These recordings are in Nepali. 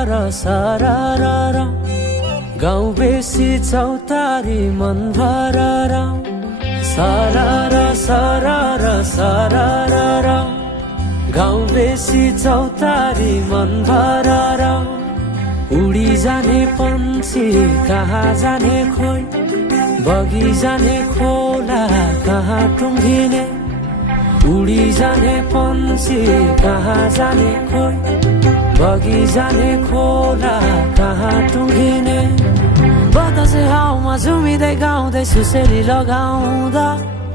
सरर गाउँ बेसी चौतारी मन भरर सरर सरर सरर गाउँ बेसी चौतारी मन भरर उडी जाने पन्छी कहाँ जाने खोइ बगी जाने खोला कहाँ टुङ्गिने उडी जाने पन्छी कहाँ जाने खोइ बगी जाने खोला कहाँ टुङ्गिने बतासे हाउमा झुमिँदै गाउँदै सुसेरी लगाउँदा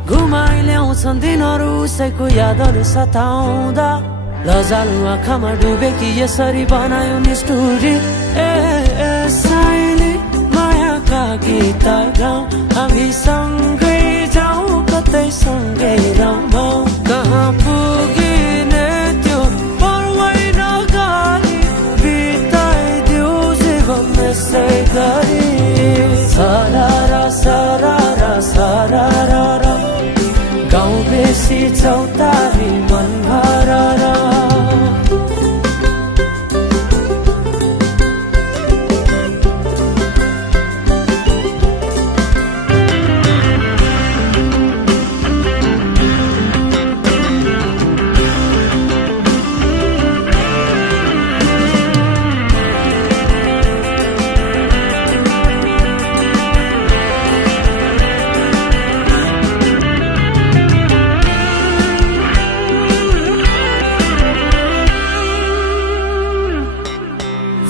घुमाइ ल्याउँछन् दिनहरू उसैको यादहरू सताउँदा लजालु आँखामा डुबे कि यसरी बनायो निष्ठुरी साइली मायाका गीत गाउँ हामी सँगै जाउँ कतै सँगै रमाउँ कहाँ पुगिने त्यो पर्वै नगरी बिताइदिउ जीवन यसै गरी सरर सरर सरर गाउँ बेसी चौतारी मन भरर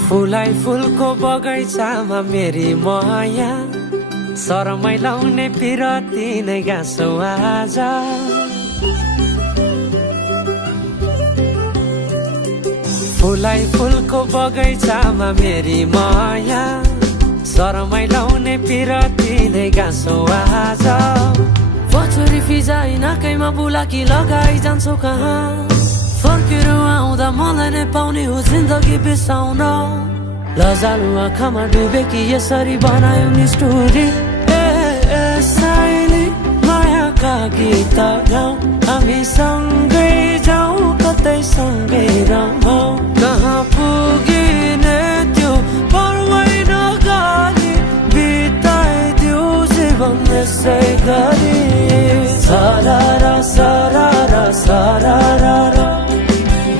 फुलाई फुलको बगैँचामा मेरी माया शरमै लाउने पिरती नै गाँसौ आज फुलाई फुलको बगैँचामा मेरी माया शरमै लाउने पिरती नै गाँसौ आज पछुरी फिजाइ नाकैमा बुलाकी लगाइ जान्छौ कहाँ फर्केर आउँदा मलाई नै पाउने हो जिन्दगी बिसाउन लजालु आँखामा डुबे कि यसरी बनायो निष्ठुरी साइली मायाका गीत गाउँ हामी सँगै जाउँ कतै सँगै रमाउँ कहाँ पुगिने त्यो पर्वै नगरी बिताइदिउ जीवन यसै गरी सरर सरर सरर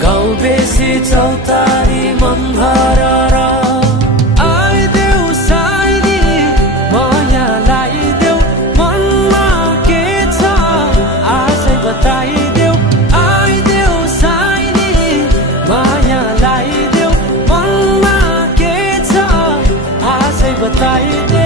गाउँ बेसी चौतारी मन भरर आइदेऊ साइली माया लाइदेऊ मनमा के छ आजै बताइदेऊ आइदेऊ साइली माया लाइदेऊ मनमा के छ आजै बताइदेऊ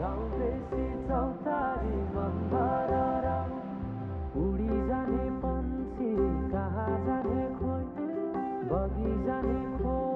गाउँ बेसी चौतारी मन भरर उडी जाने पन्छी कहाँ जाने खोइ बगी जाने खोइ